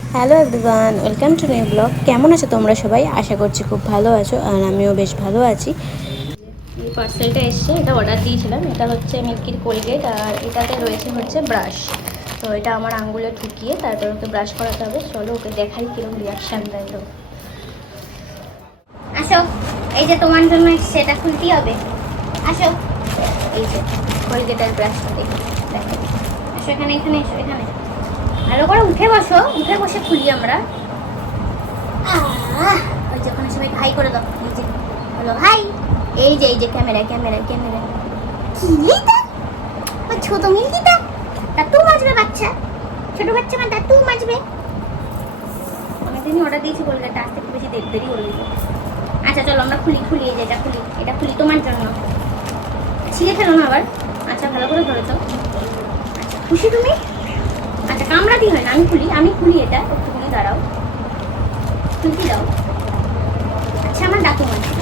Hello everyone, welcome to new blog. কেমন আছো তোমরা সবাই? আশা করছি খুব ভালো আছো, আর আমিও বেশ ভালো আছি। এই পার্সেলটা এসছে, এটা অর্ডার দিয়েছিলাম। এটা হচ্ছে মিল্কির কোলগেট, আর এটাতে রয়েছে হচ্ছে ব্রাশ। তো এটা আমার আঙ্গুলে ঠুকিয়ে তারপর ওকে ব্রাশ করাতে হবে। চলো ওকে দেখাই কিরকম রিয়াকশান দেয়। তো আসো, এই যে তোমার জন্য এসছে, এটা খুলতেই হবে। আসো, এই যে কোলগেটের ব্রাশটা দেখো। আসো এখানে, এখানে এসো, এখানে ভালো করে উঠে বসো। উঠে বসে খুলি আমরা। ওই যে ওখানে সবাই হাই করে দাও। এই যে হলো হাই। এই যে ক্যামেরা ক্যামেরা ক্যামেরা। কি এটা? ছোট মিল্কিটা দাঁতু মাজবে বাচ্চা। ছোট বাচ্চা আমার দাঁতু মাজবে। অনেকদিনই অর্ডার দিয়েছি কোলগেটটা, আসতে একটু বেশি দেরি করে দিল। আচ্ছা চলো আমরা খুলি। এই যে এটা খুলি, এটা খুলি তোমার জন্য। ছিঁড়ে ফেলো না আবার। আচ্ছা ভালো করে ধরেছো। আচ্ছা খুশি তুমি? আচ্ছা কামড়াতি হয় না, আমি খুলি এটা। একটুখানি দাঁড়াও, খুলতে দাও। আচ্ছা আমার দাঁতু মাজবে।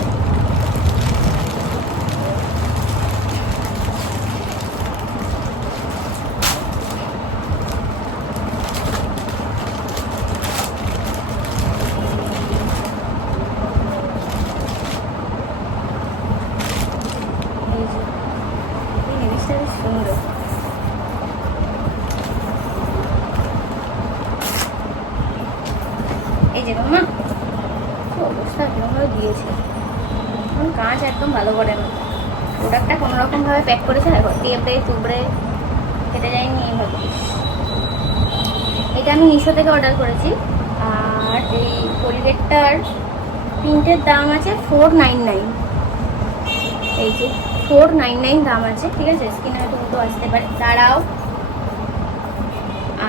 সুন্দর। এই যে মামা অবস্থা কিরকমভাবে দিয়েছে, এখন কাঁচ একদম ভালো করে না। প্রোডাক্টটা কোনোরকমভাবে প্যাক করেছে, দেখো টেপড়ে টুবড়ে কেটে যায়নি এইভাবে। এটা আমি মিশো থেকে অর্ডার করেছি। আর এই কোলগেটটার প্রিন্টের দাম আছে 499। এই যে 499 দাম আছে, ঠিক আছে? স্ক্রিনে হয়তো দুটো আসতে পারে, দাঁড়াও।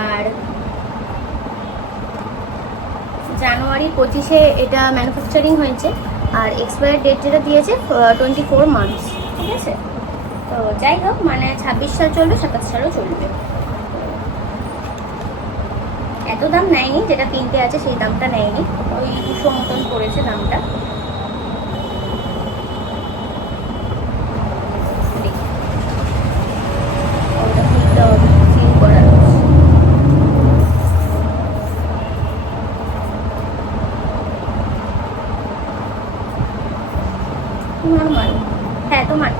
আর জানুয়ারি 25-এ এটা ম্যানুফ্যাকচারিং হয়েছে, আর এক্সপায়ার ডেট যেটা দিয়েছে 24 মান্থস, ঠিক আছে? তো যাই হোক, মানে 26 সাল চলবে, 27 সালও চলবে। এত দাম নেয়নি, যেটা প্রিন্টে আছে সেই দামটা নেয়নি, ওই 200 মতন পড়েছে দামটা। নর্মাল, হ্যাঁ তোমার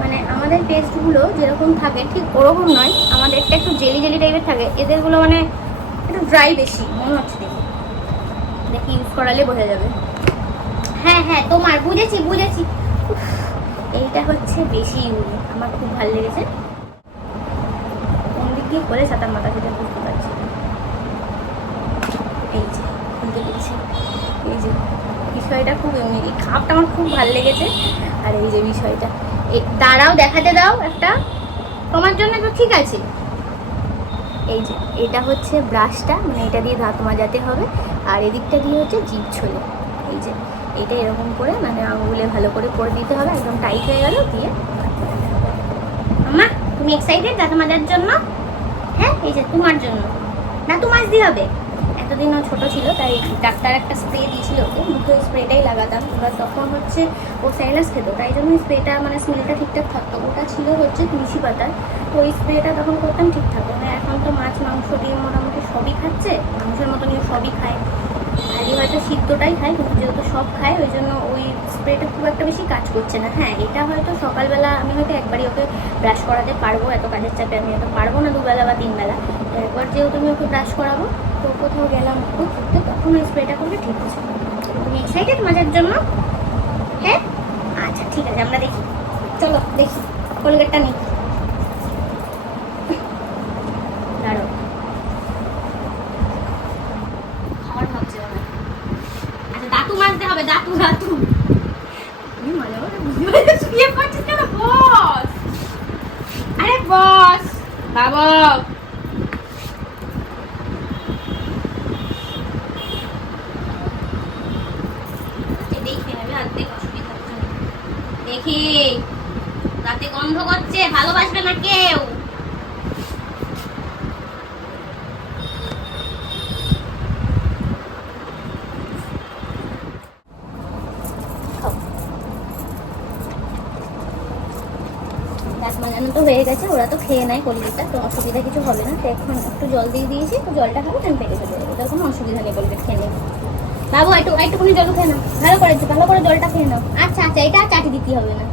মানে আমাদের টেস্টগুলো যেরকম থাকে ঠিক ওরকম নয়, আমাদেরটা একটু জেলি জেলি টাইপের থাকে, এদেরগুলো মানে একটু ড্রাই বেশি মনে হচ্ছে। দেখি ইউজ করালে বোঝা যাবে। হ্যাঁ তোমার বুঝেছি। এইটা হচ্ছে বেশি ইউজ, আমার খুব ভালো লেগেছে। কোন দিক দিয়ে করে সাঁতার মাথা সেটা বুঝতে পারছি। এই যে খুলতে দিচ্ছি। এই যে বিষয়টা খুব এমনি, এই কাপটা আমার খুব ভালো লেগেছে। আর এই যে বিষয়টা, দাঁড়াও দেখাতে দাও একটা তোমার জন্য। তো ঠিক আছে, এই যে এটা হচ্ছে ব্রাশটা, মানে এটা দিয়ে দাঁত মাজাতে হবে। আর এদিকটা দিয়ে হচ্ছে জিভ ছোলে। এই যে এটা এরকম করে মানে আঙুলে ভালো করে দিতে হবে, একদম টাইট হয়ে গেল দিয়ে। আম্মা তুমি এক্সাইটেড দাঁত মাজার জন্য? হ্যাঁ, এই যে তোমার জন্য দাঁত মাজতে হবে। এতদিনও ছোট ছিল, তাই ডাক্তার একটা স্প্রে দিয়েছিল ওকে, মুখে স্প্রেটাই লাগাতাম। এবার তখন হচ্ছে ও সাইনাস খেত, তাই জন্য স্প্রেটা মানে স্মেলটা ঠিকঠাক থাকতো। ওটা ছিল হচ্ছে তুলসী পাতার, তো ওই স্প্রেটা তখন করতাম ঠিক থাকতো। মানে এখন তো মাছ মাংস দিয়ে মোটামুটি সবই খাচ্ছে, মাংসের মতন সবই খায়। খালি হয়তো সিদ্ধটাই খায়, কিন্তু যেহেতু সব খায় ওই জন্য ওই স্প্রেটা খুব একটা বেশি কাজ করছে না। হ্যাঁ, এটা হয়তো সকালবেলা আমি হয়তো একবারই ওকে ব্রাশ করাতে পারবো, এত কাজের চাপে আমি হয়তো পারবো না 2 বেলা বা 3 বেলা। একবার যেহেতু আমি ওকে ব্রাশ করাবো, তো কোথাও গেলাম একটু ঘুরতে, তখন ওই স্প্রেটা করলে ঠিক আছে। তুমি এক্সাইটেড মাজার জন্য? হ্যাঁ আচ্ছা ঠিক আছে, আমরা দেখি, চলো দেখি কোলগেটটা নিই। দাঁড়ো, খাওয়ার ভাবছে না। আচ্ছা দাঁতু মাজতে হবে, দাঁতু মজা করে বুঝতে শুয়ে পড়ছিস কেন? বস, আরে বস বাবা। দেখি রাতে গন্ধ করছে, ভালোবাসবে না কেউ। দাঁত মাজানো তো হয়ে হয়ে গেছে, ওরা তো খেয়ে নেয় কলিকেটটা, তো অসুবিধা কিছু হবে না। তো এখন একটু জল দিয়ে দিয়েছি, তো জলটা খাবো আমি পেটে চলে যাবো, ওদের কোনো অসুবিধা নেই কলিকেট খেয়ে নেবে। বাবু একটুখানি জল খেয়ে নাও, ভালো করেছো, ভালো করে জলটা খেয়ে নাও। আচ্ছা আচ্ছা, এটা চাটি দিতে হবে না।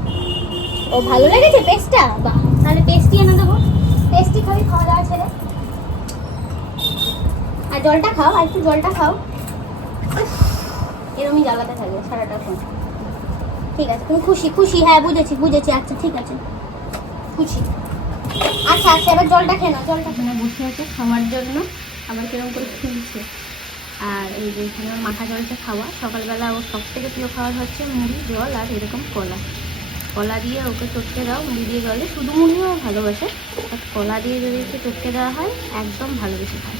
ও ভালো লেগেছে পেস্টটা? বাহ, তাহলে পেস্টই এনে দেবো। পেস্টই খাবি খাওয়া দাওয়া ছেড়ে। আর জলটা খাও, আর একটু জলটা খাও। এরকমই জ্বালাতে থাকবে সারাটা সময়। ঠিক আছে, তুমি খুশি? খুশি, হ্যাঁ বুঝেছি বুঝেছি, আচ্ছা ঠিক আছে খুশি। আচ্ছা আচ্ছা, এবার জলটা খেয়ে নাও, জলটা খেয়ে বসে আছে খাওয়ার জন্য, আবার কিরকম করে খুলছে। আর এই যে এখানে মাথা জলটা খাওয়া, সকালবেলা ওর সব থেকে প্রিয় খাওয়া হচ্ছে মুড়ি, জল আর এরকম কলা। কলা দিয়ে ওকে চটকে দাও, মুড়ি দিয়ে জলে, শুধু মুড়িও ভালোবাসে, আর কলা দিয়ে যদি একটু চটকে দেওয়া হয় একদম ভালোবেসে খায়।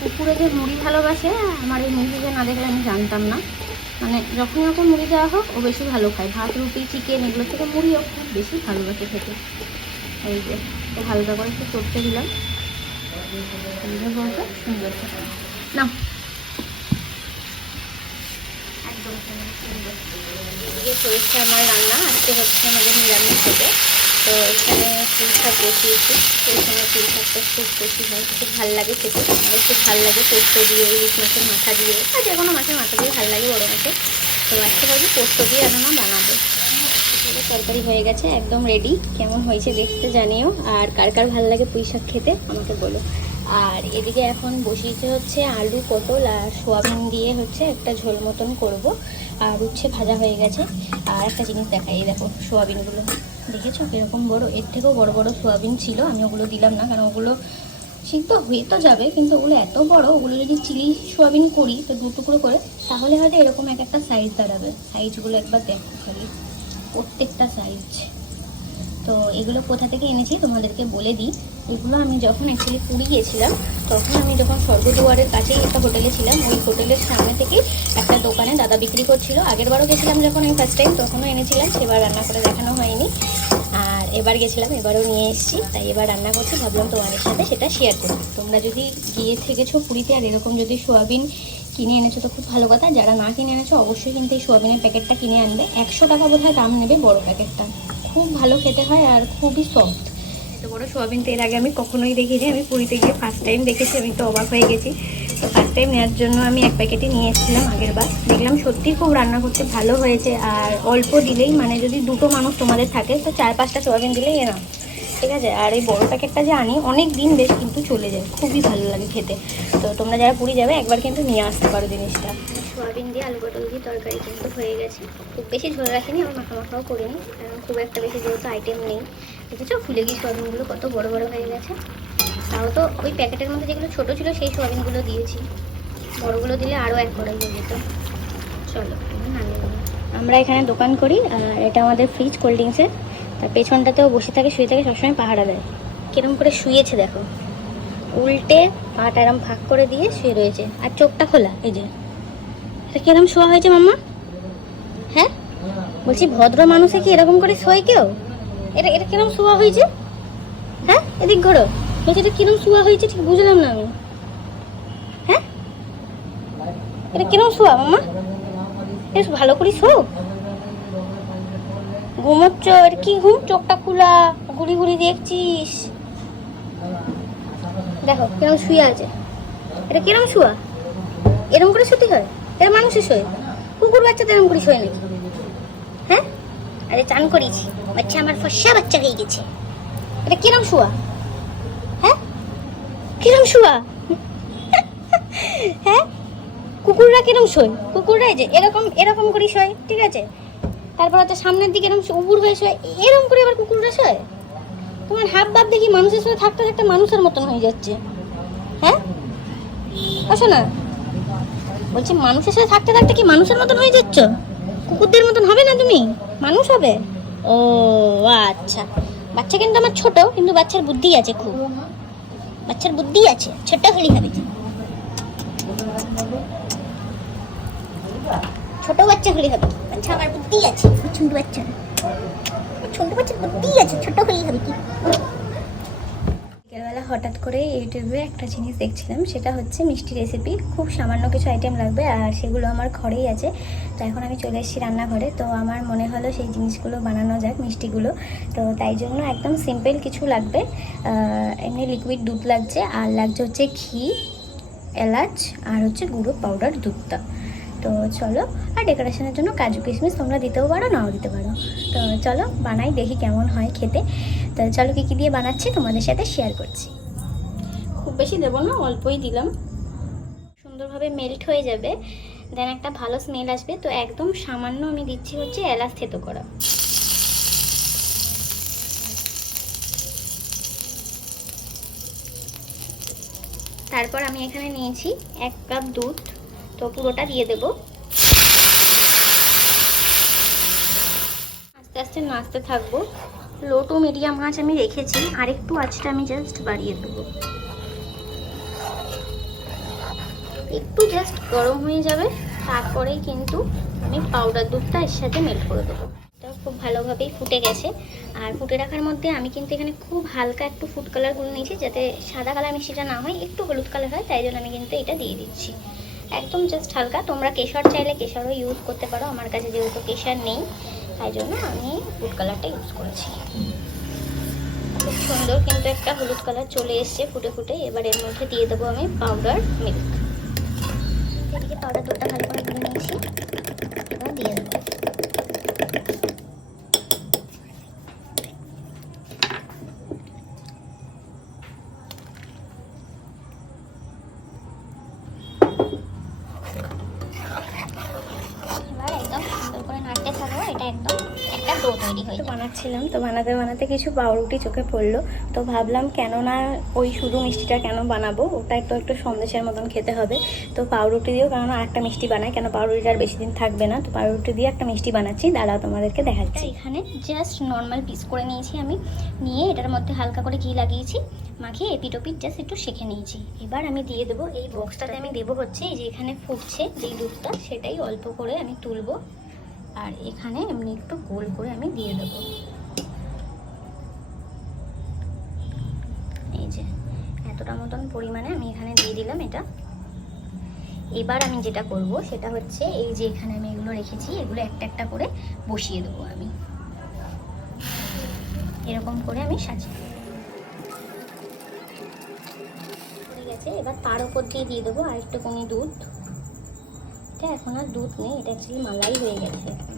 কুকুরে যে মুড়ি ভালোবাসে, আমার এই মুড়িকে না দেখলে আমি জানতাম না। মানে যখনই ওকে মুড়ি দেওয়া হোক ও বেশি ভালো খায়, ভাত রুটি চিকেন এগুলো থেকে মুড়িও খুব বেশি ভালোবাসে খেতে। এই যে তো হালকা করে একটু চটকে দিলাম, না একদম হয়েছে আমার রান্না। আজকে হচ্ছে আমাদের নিরামিষ থেকে, তো এখানে পুঁই শাক বসিয়েছি। এই সময় পুঁই শাকটা খুব বেশি হয়, খুব ভালো লাগে খেতে, আমারও খুব ভালো লাগে। পোস্ত দিয়ে, ইলিশ মাছের মাথা দিয়ে, আর যে কোনো মাছের মাথা দিয়ে ভালো লাগে, বড়ো মাছের। তো আজকে ভাবি পোস্ত দিয়ে এখন বানাবো। তরকারি হয়ে গেছে, একদম রেডি। কেমন হয়েছে দেখতে জানিও, আর কার কার ভালো লাগে পুঁই শাক খেতে আমাকে বলো। আর এদিকে এখন বসিয়েছে হচ্ছে আলু, পটল আর সোয়াবিন দিয়ে হচ্ছে একটা ঝোল মতন করব। আর উচ্ছে ভাজা হয়ে গেছে। আর একটা জিনিস দেখাই, এই দেখো সোয়াবিনগুলো দেখেছো এরকম বড়, এর থেকেও বড় বড় সোয়াবিন ছিল, আমি ওগুলো দিলাম না কারণ ওগুলো সিদ্ধ হয়ে তো যাবে, কিন্তু ওগুলো এত বড়, ওগুলো যদি চিলি সোয়াবিন করি তো 2 টুকরো করে, তাহলে হয়তো এরকম এক একটা সাইজ দাঁড়াবে। সাইজগুলো একবার দেখো খালি, প্রত্যেকটা সাইজ। তো এগুলো কোথা থেকে এনেছি তোমাদেরকে বলে দিই। এগুলো আমি যখন অ্যাকচুয়ালি পুরী গিয়েছিলাম, তখন আমি যখন স্বর্গদুয়ারের কাছেই একটা হোটেলে ছিলাম, ওই হোটেলের সামনে থেকে একটা দোকানে দাদা বিক্রি করছিল। আগেরবারও গেছিলাম যখন আমি ফার্স্ট টাইম, তখনও এনেছিলাম, সেবার রান্না করে দেখানো হয়নি। আর এবার গেছিলাম, এবারও নিয়ে এসেছি, তাই এবার রান্না করছি, ভাবলাম তোমাদের সাথে সেটা শেয়ার করি। তোমরা যদি গিয়ে থেকেছো পুরীতে আর এরকম যদি সোয়াবিন কিনে এনেছো তো খুব ভালো কথা, যারা না কিনে এনেছো অবশ্যই কিন্তু এই সোয়াবিনের প্যাকেটটা কিনে আনবে। 100 টাকা বোধহয় দাম নেবে বড় প্যাকেটটা, খুব ভালো খেতে হয় আর খুবই সফট। এত বড় সোয়াবিন তো এর আগে আমি কখনোই দেখিনি, আমি পুরীতে গিয়ে ফার্স্ট টাইম দেখেছি, আমি তো অবাক হয়ে গেছি। তো ফার্স্ট টাইম নেওয়ার জন্য আমি 1 প্যাকেটই নিয়ে এসেছিলাম আগের বার, দেখলাম সত্যিই খুব রান্না করতে ভালো হয়েছে। আর অল্প দিলেই, মানে যদি 2টো মানুষ তোমাদের থাকে তো 4-5টা সোয়াবিন দিলেই এনাফ, ঠিক আছে। আর এই বড় প্যাকেটটা যে আনি অনেক দিন বেশ কিন্তু চলে যায়, খুবই ভালো লাগে খেতে। তো তোমরা যারা পুরী যাবে একবার কিন্তু নিয়ে আসতে পারো জিনিসটা। সোয়াবিন দিয়ে আলু পটল দিয়ে তরকারি কিন্তু হয়ে গেছে, খুব বেশি ঝোল রাখিনি, আমার মাখা মাখাও করিনি, কারণ খুব একটা বেশি যেহেতু আইটেম নেই। দেখেছো ফুলে গিয়ে সোয়াবিনগুলো কত বড় বড় হয়ে গেছে। তাও তো ওই প্যাকেটের মধ্যে যেগুলো ছোটো ছিল সেই সোয়াবিনগুলো দিয়েছি, বড়গুলো দিলে আরও 1 কড়াই হয়ে যেত। চলো নামিয়ে নিই। আমরা এখানে দোকান করি, আর এটা আমাদের ফ্রিজ কোল্ড ড্রিঙ্কসের। তার পেছনটাতেও বসে থাকে, শুয়ে থাকে, সবসময় পাহারা দেয়। কিরম করে শুয়েছে দেখো, উল্টে পাটা এরম ভাগ করে দিয়ে শুয়ে রয়েছে, আর চোখটা খোলা। এই যে এটা কিরম শোয়া হয়েছে মাম্মা? হ্যাঁ বলছি, ভদ্র মানুষে কি এরকম করে শোয় কেউ? এটা এটা কিরম শোয়া হয়েছে? হ্যাঁ এদিক ঘোরো, বলছি এটা কিরম শোয়া হয়েছে ঠিক বুঝলাম না আমি। হ্যাঁ এটা কিরম শোয়া মাম্মা? বেশ ভালো করে শো, ঘুমোচ্ছ? এটা কি ঘুম? চোখটা খোলা, ঘুরি ঘুরি দেখছিস, দেখো কিরম শুয়ে আছে। এটা কিরম শোয়া? এরম করে শুতে হয়? এরা মানুষের শোয়? কুকুর বাচ্চাদের এরম করে শোয় নাকি? হ্যাঁ আরে চান করিস, বাচ্চা আমার ফর্সা বাচ্চা হয়ে গেছে। এটা কিরম শোয়া? হ্যাঁ কিরম শোয়া? হ্যাঁ কুকুররা কিরম শোয়? কুকুররা এই যে এরকম এরকম করে শোয়, ঠিক আছে। তারপর হচ্ছে সামনের দিকে এরকম উবুর হয়ে শোয়, এরকম করে আবার কুকুররা শোয়। তোমার হাব ভাব দেখি মানুষের সাথে থাকতে থাকতে মানুষের মতন হয়ে যাচ্ছে। হ্যাঁ আসো না, বলছি মানুষের সাথে থাকতে থাকতে কি মানুষের মতন হয়ে যাচ্ছ? কুকুরদের মতন হবে না, তুমি মানুষ হবে। ও আচ্ছা, বাচ্চা কিন্তু আমার ছোট, কিন্তু বাচ্চার বুদ্ধি আছে, খুব বাচ্চার বুদ্ধি আছে, ছোট হলেই হবে, ছোট বাচ্চা হলেই হবে। বাচ্চা আমার বুদ্ধি আছে, ছোট বাচ্চা, ছোট বাচ্চার বুদ্ধি আছে, ছোট হলেই হবে। কি বিকেলবেলা হঠাৎ করে ইউটিউবে একটা জিনিস দেখছিলাম, সেটা হচ্ছে মিষ্টি রেসিপি। খুব সামান্য কিছু আইটেম লাগবে আর সেগুলো আমার ঘরেই আছে। তো এখন আমি চলে এসেছি রান্নাঘরে, তো আমার মনে হলো সেই জিনিসগুলো বানানো যাক, মিষ্টিগুলো। তো তাই জন্য একদম সিম্পল কিছু লাগবে। এমনি লিকুইড দুধ লাগছে, আর লাগছে হচ্ছে ঘি, এলাচ, আর হচ্ছে গুঁড়ো পাউডার দুধটা। তো চলো, আর ডেকোরেশনের জন্য কাজু কিশমিশ তোমরা দিতেও পারো, নাও দিতে পারো। তো চলো বানাই, দেখি কেমন হয় খেতে। তো চলো কী কী দিয়ে বানাচ্ছি তোমাদের সাথে শেয়ার করছি। খুব বেশি দেবো না, অল্পই দিলাম, সুন্দরভাবে মেল্ট হয়ে যাবে, দেন একটা ভালো স্মেল আসবে। তো একদম সামান্য আমি দিচ্ছি হচ্ছে এলাচ থেতো করা। তারপর আমি এখানে নিয়েছি 1 কাপ দুধ, তো পুরোটা দিয়ে দেব। আস্তে আস্তে নাড়তে থাকবো, লো টু মিডিয়াম আঁচ আমি রেখেছি, আর একটু আঁচটা আমি জাস্ট বাড়িয়ে দেবো। একটু জাস্ট গরম হয়ে যাবে, তারপরেই কিন্তু আমি পাউডার দুধটা এর সাথে মেল্ট করে দেবো। এটা খুব ভালোভাবেই ফুটে গেছে, আর ফুটে রাখার মধ্যে আমি কিন্তু এখানে খুব হালকা একটু ফুড কালার গুলো নিয়েছি, যাতে সাদা কালার মিষ্টিটা না হয়, একটু হলুদ কালার হয়, তাই জন্য আমি কিন্তু এটা দিয়ে দিচ্ছি। একদম জাস্ট হালকা। তোমরা কেশর চাইলে কেশরও ইউজ করতে পারো, আমার কাছে যেহেতু কেশর নেই তাই জন্য আমি ফুড কালারটা ইউজ করেছি। খুব সুন্দর কিন্তু একটা হলুদ কালার চলে এসছে ফুটে ফুটে। এবার এর মধ্যে দিয়ে দেবো আমি পাউডার মিল্ক। এদিকে পাউডার দুধটা ভালো করে দিয়ে নিয়েছি, এবার দিয়ে দেবো। এটা একদম একটা ডো তৈরি হয়ে বানাচ্ছিলাম, তো বানাতে বানাতে কিছু পাউরুটি চোখে পড়লো। তো ভাবলাম কেন না ওই শুধু মিষ্টিটা কেন বানাবো, ওটা একটু সন্দেশের মতন খেতে হবে। তো পাউরুটি দিয়েও কেন আরেকটা মিষ্টি বানাই, কেন পাউরুটিটা আর বেশি দিন থাকবে না। তো পাউরুটি দিয়ে একটা মিষ্টি বানাচ্ছি, দাঁড়াও তোমাদেরকে দেখাচ্ছি। এখানে জাস্ট নর্মাল পিস করে নিয়েছি আমি, নিয়ে এটার মধ্যে হালকা করে ঘি লাগিয়েছি, মাখিয়ে এপিট ওপিট জাস্ট একটু সেঁকে নিয়েছি। এবার আমি দিয়ে দেবো এই বক্সটাতে, আমি দেবো হচ্ছে এই যে এখানে ফুটছে যেই দুধটা, সেটাই অল্প করে আমি তুলবো, আর এখানে এমনি একটু গোল করে আমি দিয়ে দেব। এই যে এতটা মতন পরিমাণে আমি এখানে দিয়ে দিলাম এটা। এবার আমি যেটা করব সেটা হচ্ছে এই যে এখানে আমি এগুলো রেখেছি, এগুলো একটা একটা করে বসিয়ে দেবো আমি, এরকম করে আমি সাজিয়ে হয়ে গেছে। এবার তার উপর দিয়ে দেবো আর একটুখানি দুধ। এটা এখন আর দুধ নেই, এটা অ্যাকচুয়ালি মালাই হয়ে গেছে। এখন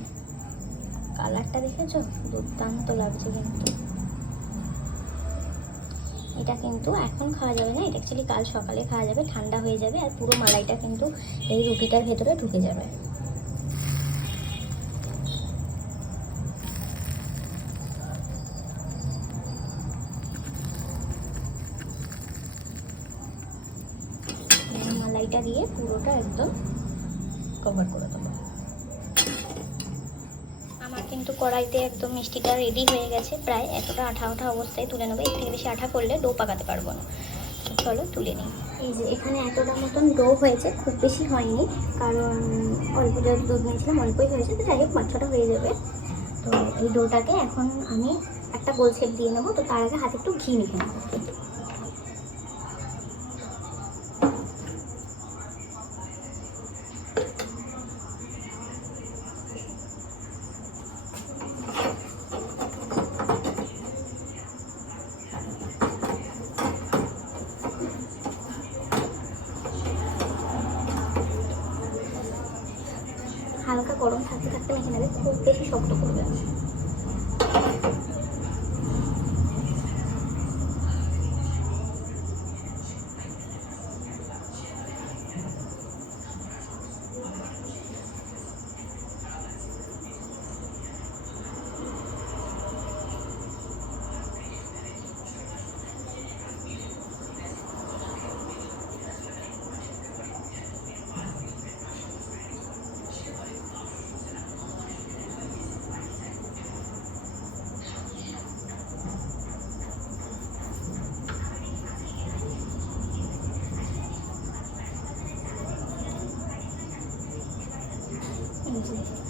কালারটা দেখেছো, দুর্দান্ত লাগছে। কিন্তু এটা কিন্তু এখন খাওয়া যাবে না, এটা অ্যাকচুয়ালি কাল সকালে খাওয়া যাবে, ঠান্ডা হয়ে যাবে, আর পুরো মালাইটা কিন্তু এই রুটিটার ভেতরে ঢুকে যাবে। মালাইটা দিয়ে পুরোটা একদম কভার করে দেবো। আমার কিন্তু কড়াইতে একদম মিষ্টিটা রেডি হয়ে গেছে প্রায়। এতটা আঠা আঠা অবস্থায় তুলে নেবে, এর থেকে বেশি আঠা করলে ডো পাকাতে পারবো না। চলো তুলে নিই। এই যে এখানে এতটা মতন ডো হয়েছে, খুব বেশি হয়নি, কারণ অল্প যেহেতু দুধ নিয়েছিলাম অল্পই হয়েছে, তো যাই হোক 5-6টা হয়ে যাবে। তো এই ডোটাকে এখন আমি একটা গোল শেপ দিয়ে নেবো। তো তার আগে হাতে একটু ঘি মেখে নেবো। হালকা গরম থাকতে থাকতে মেখে নেবে, খুব বেশি শক্ত করবে না।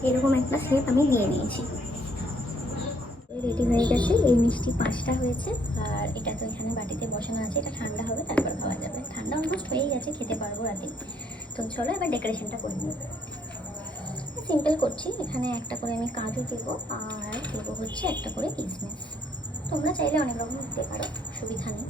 এরকম একটা শেপ আমি দিয়ে নিয়েছি। রেডি হয়ে গেছে। এই মিষ্টি 5টা হয়েছে, আর এটা তো এখানে বাটিতে বসানো আছে। এটা ঠান্ডা হবে, তারপর খাওয়া যাবে। ঠান্ডা অলমোস্ট হয়েই গেছে, খেতে পারবো রাতে। তো চলো এবার ডেকোরেশনটা করে নিই। সিম্পল করছি। এখানে একটা করে আমি কাজু দেবো, আর দেবো হচ্ছে একটা করে কিশমিশ। তোমরা চাইলে অনেক রকম দিতে পারো, সুবিধা নেই।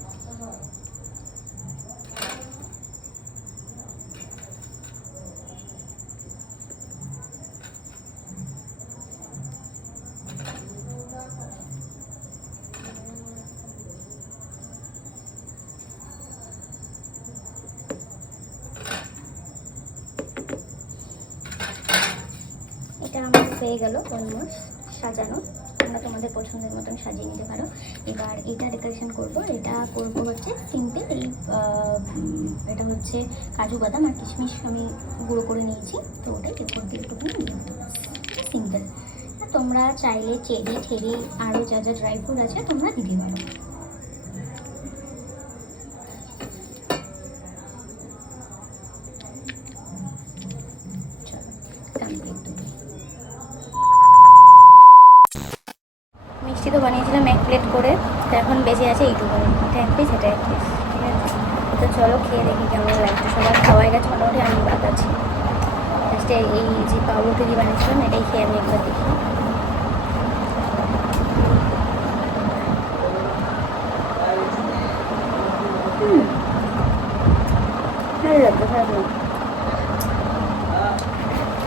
এটা আমার হয়ে গেল অলমোস্ট সাজানো। তোমরা তোমাদের পছন্দের মতন সাজিয়ে নিতে পারো। এবার এটা ডেকোরেশন করবো। এটা করবো হচ্ছে সিম্পল। এটা হচ্ছে কাজু বাদাম আর কিশমিশ আমি গুঁড়ো করে নিয়েছি, তো ওটাই উপর দিয়ে একটুখানি দিয়ে দেবো। সিম্পল। তোমরা চাইলে চেরি ঠেরি আরও যা যা ড্রাই ফ্রুট আছে তোমরা দিতে পারো। মিষ্টি তো বানিয়েছিলাম 1 প্লেট করে, তো এখন বেঁচে আছে এইটুকু। এটা 1 পিস, এটা 1 পিস, ঠিক আছে। তো চলো খেয়ে দেখি কেমন লাগছে। সবার খাওয়াই গেছে মোটামুটি, আমি বাদ আছি। ফার্স্টে এই যে পাউরুটি দিয়ে বানিয়েছিলাম এটাই খেয়ে আমি একবার দেখি। ভালো লাগবে, খারাপ লাগবে।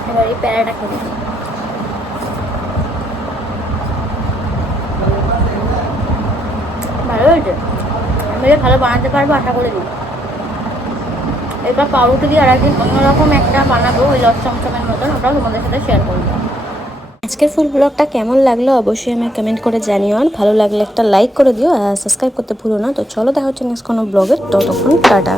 এবার এই প্যারাটা খেয়ে দেখি। ভালো হয়েছে। আমি ভালো বানাতে পারবো আশা করি নি। এবার পাউরুটি দিয়ে আর একদিন অন্যরকম একটা বানাবো, ওই লস চমচমের মতন, ওটাও তোমাদের সাথে শেয়ার করবো। আজকের ফুল ব্লগটা কেমন লাগলো অবশ্যই আমায় কমেন্ট করে জানিও। আর ভালো লাগলে একটা লাইক করে দিও, আর সাবস্ক্রাইব করতে ভুলো না। তো চলো দেখা হচ্ছে নেক্সট কোনো ব্লগের। ততক্ষণ টাটা।